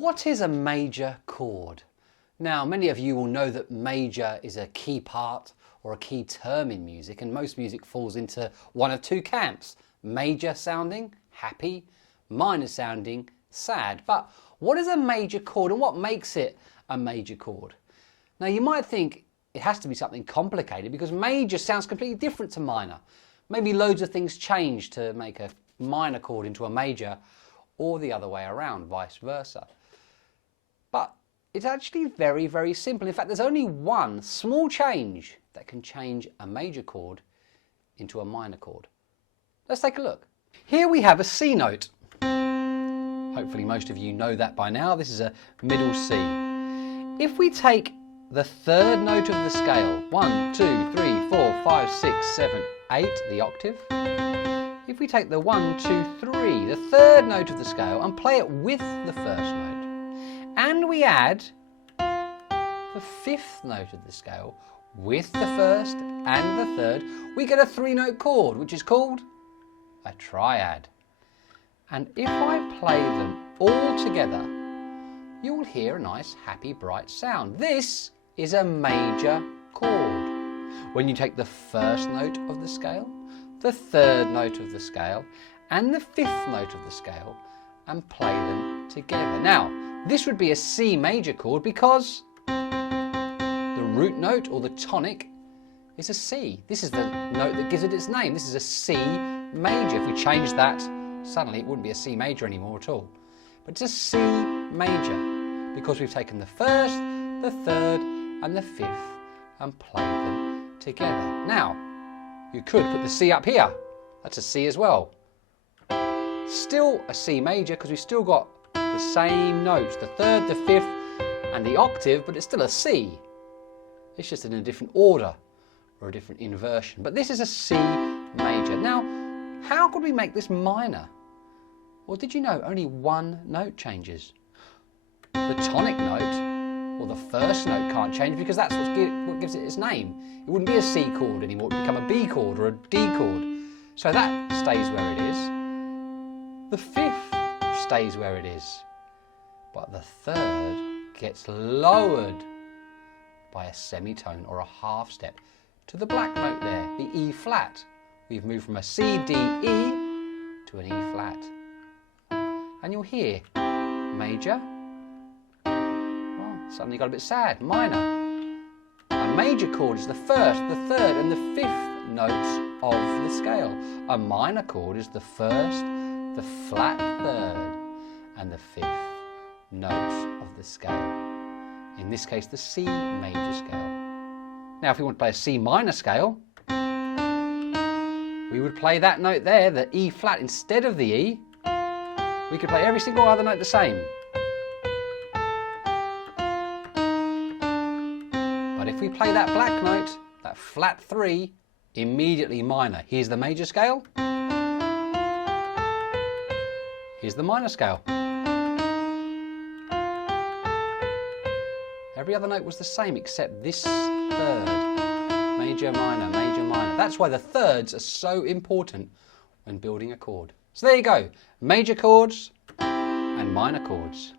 What is a major chord? Now, many of you will know that major is a key part or a key term in music, and most music falls into one of two camps: major sounding, happy; minor sounding, sad. But what is a major chord and what makes it a major chord? Now, you might think it has to be something complicated because major sounds completely different to minor. Maybe loads of things change to make a minor chord into a major, or the other way around, vice versa. But it's actually very, very simple. In fact, there's only one small change that can change a major chord into a minor chord. Let's take a look. Here we have a C note. Hopefully most of you know that by now. This is a middle C. If we take the third note of the scale, 1, 2, 3, 4, 5, 6, 7, 8, the octave. If we take the 1, 2, 3, the third note of the scale, and play it with the first note, and we add the fifth note of the scale with the first and the third, we get a three-note chord, which is called a triad. And if I play them all together, you will hear a nice, happy, bright sound. This is a major chord. When you take the first note of the scale, the third note of the scale, and the fifth note of the scale, and play them together. Now, this would be a C major chord because the root note, or the tonic, is a C. This is the note that gives it its name. This is a C major. If we change that, suddenly it wouldn't be a C major anymore at all. But it's a C major because we've taken the first, the third, and the fifth and played them together. Now, you could put the C up here. That's a C as well. Still a C major because we've still got the same notes, the third, the fifth, and the octave, but it's still a C. It's just in a different order or a different inversion. But this is a C major. Now, how could we make this minor? Well, did you know only one note changes? The tonic note, or the first note, can't change because that's what gives it its name. It wouldn't be a C chord anymore, it would become a B chord or a D chord. So that stays where it is. The fifth stays where it is. But the third gets lowered by a semitone or a half step to the black note there, the E flat. We've moved from a C, D, E to an E flat. And you'll hear major, well, suddenly got a bit sad, minor. A major chord is the first, the third, and the fifth notes of the scale. A minor chord is the first, the flat third, and the fifth notes of the scale. In this case, the C major scale. Now, if we want to play a C minor scale, we would play that note there, the E flat, instead of the E. We could play every single other note the same. But if we play that black note, that flat 3, immediately minor. Here's the major scale. Here's the minor scale. Every other note was the same except this third. Major, minor, major, minor. That's why the thirds are so important when building a chord. So there you go, major chords and minor chords.